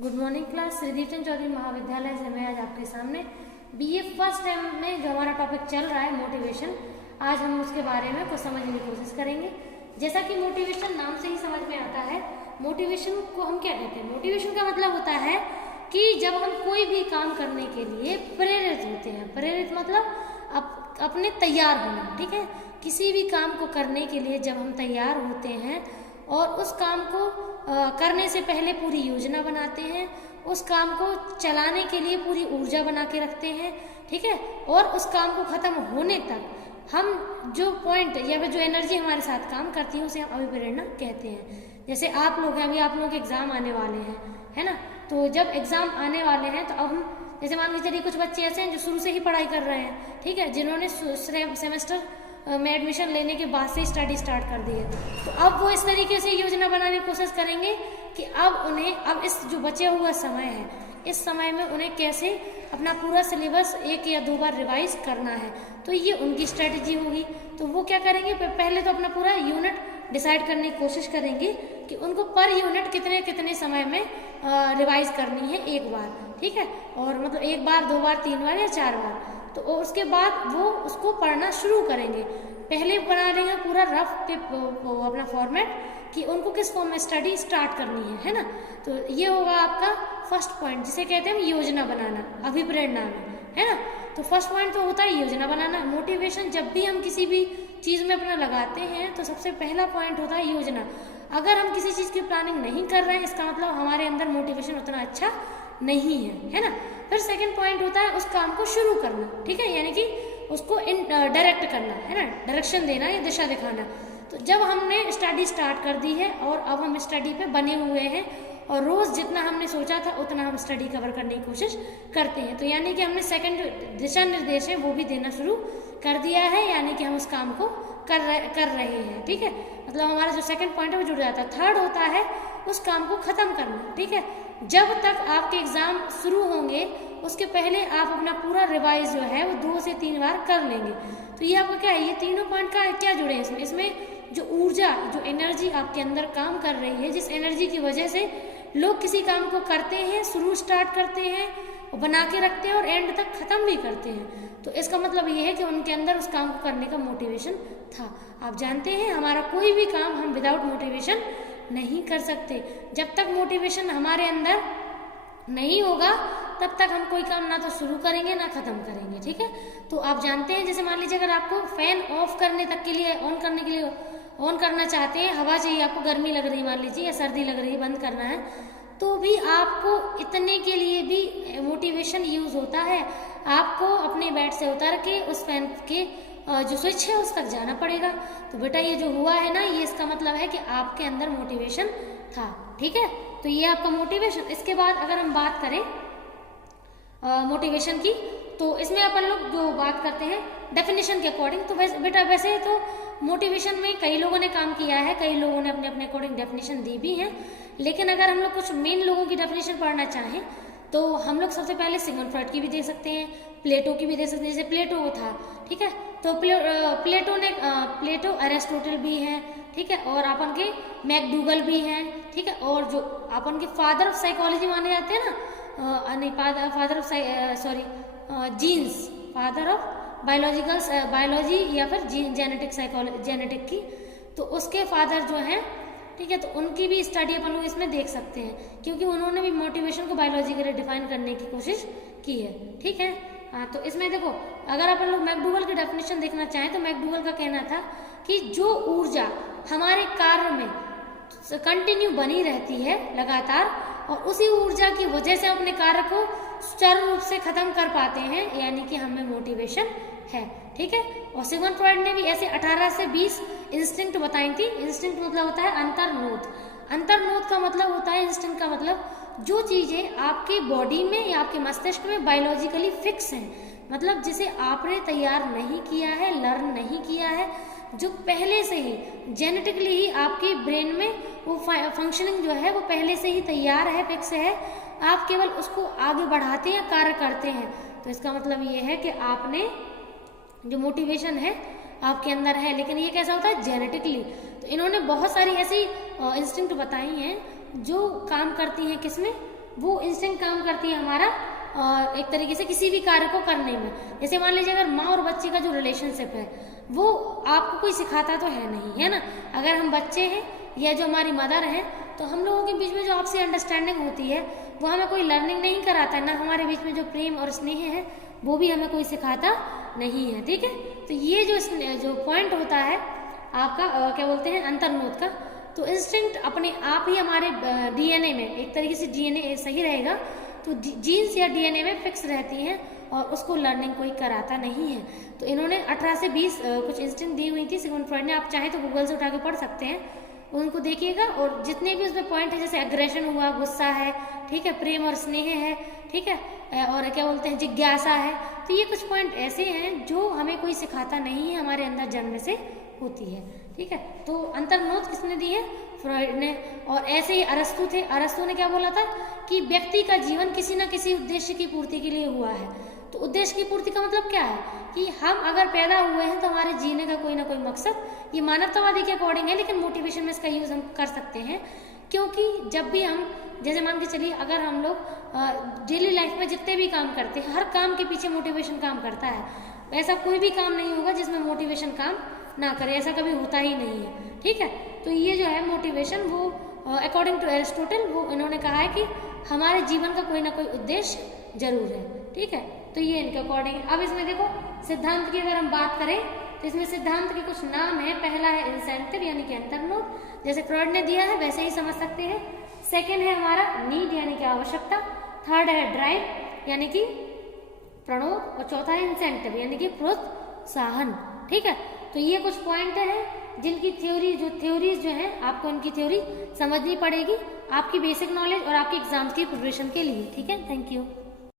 Good morning class. Shrideepchand Chaudhary Mahavidyalaya से मैं आज आपके सामने बीए फर्स्ट टाइम में जो हमारा टॉपिक चल रहा है मोटिवेशन, आज हम उसके बारे में कुछ समझने की कोशिश करेंगे। जैसा कि मोटिवेशन नाम से ही समझ में आता है, मोटिवेशन को हम क्या कहते हैं। मोटिवेशन का मतलब होता है कि जब हम कोई भी काम करने के लिए प्रेरित होते हैं। प्रेरित मतलब अपने तैयार होना, ठीक है। किसी भी काम को करने के लिए जब हम तैयार होते हैं और उस काम को करने से पहले पूरी योजना बनाते हैं, उस काम को चलाने के लिए पूरी ऊर्जा बना के रखते हैं, ठीक है। और उस काम को खत्म होने तक हम जो पॉइंट या फिर जो एनर्जी हमारे साथ काम करती है उसे हम अभिप्रेरणा कहते हैं। जैसे आप लोग हैं, अभी आप लोगों के एग्जाम आने वाले हैं, है ना। तो जब एग्जाम आने वाले हैं तो अब हम जैसे मान लीजिए चलिए कुछ बच्चे ऐसे हैं जो शुरू से ही पढ़ाई कर रहे हैं, ठीक है, जिन्होंने सेमेस्टर में एडमिशन लेने के बाद से स्टडी स्टार्ट कर दी है। तो अब वो इस तरीके से योजना बनाने की कोशिश करेंगे कि अब इस जो बचे हुआ समय है, इस समय में उन्हें कैसे अपना पूरा सिलेबस 1 या 2 बार रिवाइज करना है। तो ये उनकी स्ट्रेटजी होगी। तो वो क्या करेंगे, पहले तो अपना पूरा यूनिट डिसाइड करने की कोशिश करेंगे कि उनको पर यूनिट कितने कितने समय में रिवाइज करनी है एक बार, ठीक है। और मतलब 1 बार 2 बार 3 बार या 4 बार। तो उसके बाद वो उसको पढ़ना शुरू करेंगे। पहले बना लेंगे पूरा रफ अपना फॉर्मेट कि उनको किस फॉर्म में स्टडी स्टार्ट करनी है ना। तो ये होगा आपका फर्स्ट पॉइंट, जिसे कहते हैं योजना बनाना अभिप्रेरणा में, है ना। तो फर्स्ट पॉइंट तो होता है योजना बनाना। मोटिवेशन जब भी हम किसी भी चीज़ में अपना लगाते हैं तो सबसे पहला पॉइंट होता है योजना। अगर हम किसी चीज़ की प्लानिंग नहीं कर रहे हैं, इसका मतलब हमारे अंदर मोटिवेशन उतना अच्छा नहीं है ना। फिर सेकंड पॉइंट होता है उस काम को शुरू करना, ठीक है, यानी कि उसको डायरेक्ट करना, है ना, डायरेक्शन देना या दिशा दिखाना। तो जब हमने स्टडी स्टार्ट कर दी है और अब हम स्टडी पे बने हुए हैं और रोज़ जितना हमने सोचा था उतना हम स्टडी कवर करने की कोशिश करते हैं, तो यानी कि हमने सेकंड दिशा निर्देश है वो भी देना शुरू कर दिया है, यानी कि हम उस काम को कर रहे हैं, ठीक है। मतलब हमारा जो सेकंड पॉइंट है वो जुड़ जाता है। थर्ड होता है उस काम को ख़त्म करना, ठीक है। जब तक आपके एग्ज़ाम शुरू होंगे उसके पहले आप अपना पूरा रिवाइज जो है वो 2 से 3 बार कर लेंगे। तो ये आपका क्या है, ये तीनों पॉइंट का क्या जुड़े हैं इसमें जो ऊर्जा, जो एनर्जी आपके अंदर काम कर रही है, जिस एनर्जी की वजह से लोग किसी काम को करते हैं, शुरू स्टार्ट करते हैं, बना के रखते हैं और एंड तक ख़त्म भी करते हैं। तो इसका मतलब ये है कि उनके अंदर उस काम को करने का मोटिवेशन था। आप जानते हैं हमारा कोई भी काम हम विदाउट मोटिवेशन नहीं कर सकते। जब तक मोटिवेशन हमारे अंदर नहीं होगा तब तक हम कोई काम ना तो शुरू करेंगे ना ख़त्म करेंगे, ठीक है। तो आप जानते हैं जैसे मान लीजिए अगर आपको फैन ऑफ करने तक के लिए ऑन करना चाहते हैं, हवा चाहिए आपको, गर्मी लग रही है मान लीजिए या सर्दी लग रही है, बंद करना है, तो भी आपको इतने के लिए भी मोटिवेशन यूज़ होता है। आपको अपने बेड से उतर के उस फैन के जो स्विच है उस तक जाना पड़ेगा। तो बेटा ये जो हुआ है ना, ये इसका मतलब है कि आपके अंदर मोटिवेशन था, ठीक है। तो ये आपका मोटिवेशन। इसके बाद अगर हम बात करें मोटिवेशन की, तो इसमें अपन लोग जो बात करते हैं डेफिनेशन के अकॉर्डिंग, तो वैसे तो मोटिवेशन में कई लोगों ने काम किया है, कई लोगों ने अपने अपने अकॉर्डिंग डेफिनेशन दी भी है। लेकिन अगर हम लोग कुछ मेन लोगों की डेफिनेशन पढ़ना चाहें तो हम लोग सबसे पहले सिगमंड फ्रॉइड की भी दे सकते हैं, प्लेटो की भी दे सकते हैं। जैसे प्लेटो था, ठीक है, तो प्लेटो अरिस्टोटल भी हैं, ठीक है, और अपन के मैकडूगल भी हैं, ठीक है। और जो अपन के फादर ऑफ साइकोलॉजी माने जाते हैं ना, नहीं father of genes, father of biology या फिर जेनेटिक की, तो उसके फादर जो हैं, ठीक है, तो उनकी भी स्टडी अपन लोग इसमें देख सकते हैं, क्योंकि उन्होंने भी मोटिवेशन को बायोलॉजिकली डिफाइन करने की कोशिश की है, ठीक है। हाँ, तो इसमें देखो अगर अपन लोग मैकडूगल की डेफिनेशन देखना चाहें तो मैकडूगल का कहना था कि जो ऊर्जा हमारे कार्य में कंटिन्यू बनी रहती है लगातार, और उसी ऊर्जा की वजह से हम अपने कार्य को सुचारू रूप से खत्म कर पाते हैं, यानी कि हमें मोटिवेशन है, ठीक है। और सिगमंड फ्रॉइड ने भी ऐसे 18 से 20 इंस्टिंक्ट बताई थी। इंस्टिंक्ट मतलब होता है अंतर्नोद। अंतर्नोद का मतलब होता है, इंस्टिंक्ट का मतलब जो चीज़ें आपकी बॉडी में या आपके मस्तिष्क में बायोलॉजिकली फिक्स हैं, मतलब जिसे आपने तैयार नहीं किया है, लर्न नहीं किया है, जो पहले से ही जेनेटिकली ही आपकी ब्रेन में वो फंक्शनिंग जो है वो पहले से ही तैयार है, फिक्स है, आप केवल उसको आगे बढ़ाते हैं, कार्य करते हैं। तो इसका मतलब ये है कि आपने जो मोटिवेशन है आपके अंदर है, लेकिन ये कैसा होता है, जेनेटिकली। तो इन्होंने बहुत सारी ऐसी इंस्टिंक्ट बताई हैं जो काम करती हैं किसमें, वो इंस्टिंक्ट काम करती है हमारा एक तरीके से किसी भी कार्य को करने में। जैसे मान लीजिए अगर माँ और बच्चे का जो रिलेशनशिप है वो आपको कोई सिखाता तो है नहीं, है ना। अगर हम बच्चे हैं या जो हमारी मदर है तो हम लोगों के बीच में जो आपसी अंडरस्टैंडिंग होती है वो हमें कोई लर्निंग नहीं कराता, ना हमारे बीच में जो प्रेम और स्नेह है वो भी हमें कोई सिखाता नहीं है, ठीक है। तो ये जो पॉइंट होता है आपका क्या बोलते हैं अंतर्नोद का, तो इंस्टिंक्ट अपने आप ही हमारे डीएनए में, एक तरीके से डीएनए सही रहेगा तो जीन्स या डीएनए में फिक्स रहती हैं और उसको लर्निंग कोई कराता नहीं है। तो इन्होंने 18 से 20 कुछ इंस्टिंक्ट दी हुई थी सिगमंड फ्रॉइड ने, आप चाहें तो गूगल से उठा के पढ़ सकते हैं, उनको देखिएगा। और जितने भी उसमें पॉइंट है जैसे एग्रेशन हुआ, गुस्सा है, ठीक है, प्रेम और स्नेह है, ठीक है, और क्या बोलते हैं जिज्ञासा है, तो ये कुछ पॉइंट ऐसे हैं जो हमें कोई सिखाता नहीं है, हमारे अंदर जन्म से होती है, ठीक है। तो अंतर्नोद किसने दी है? फ्रॉइड ने। और ऐसे ही अरस्तु थे, अरस्तु ने क्या बोला था कि व्यक्ति का जीवन किसी न किसी उद्देश्य की पूर्ति के लिए हुआ है। तो उद्देश्य की पूर्ति का मतलब क्या है कि हम अगर पैदा हुए हैं तो हमारे जीने का कोई ना कोई मकसद, ये मानवतावादी के अकॉर्डिंग है लेकिन मोटिवेशन में इसका यूज हम कर सकते हैं। क्योंकि जब भी हम जैसे मान के चलिए अगर हम लोग डेली लाइफ में जितने भी काम करते हैं हर काम के पीछे मोटिवेशन काम करता है, ऐसा कोई भी काम नहीं होगा जिसमें मोटिवेशन काम ना करे, ऐसा कभी होता ही नहीं है, ठीक है। तो ये जो है मोटिवेशन वो अकॉर्डिंग टू एरिस्टोटल वो इन्होंने कहा है कि हमारे जीवन का कोई ना कोई उद्देश्य जरूर है, ठीक है। तो ये इनके अकॉर्डिंग। अब इसमें देखो सिद्धांत की अगर हम बात करें तो इसमें सिद्धांत के कुछ नाम है। पहला है इंसेंटिव यानी कि अंतर्नोद, जैसे फ्रॉइड ने दिया है वैसे ही समझ सकते हैं। सेकेंड है हमारा नीड यानी कि आवश्यकता। थर्ड है ड्राइव यानी कि प्रणोद, और चौथा है इंसेंटिव यानी कि प्रोत्साहन, ठीक है। तो ये कुछ पॉइंट हैं जिनकी थ्योरीज जो है आपको इनकी थ्योरी समझनी पड़ेगी आपकी बेसिक नॉलेज और आपके एग्जाम्स की प्रिपरेशन के लिए, ठीक है। Thank you.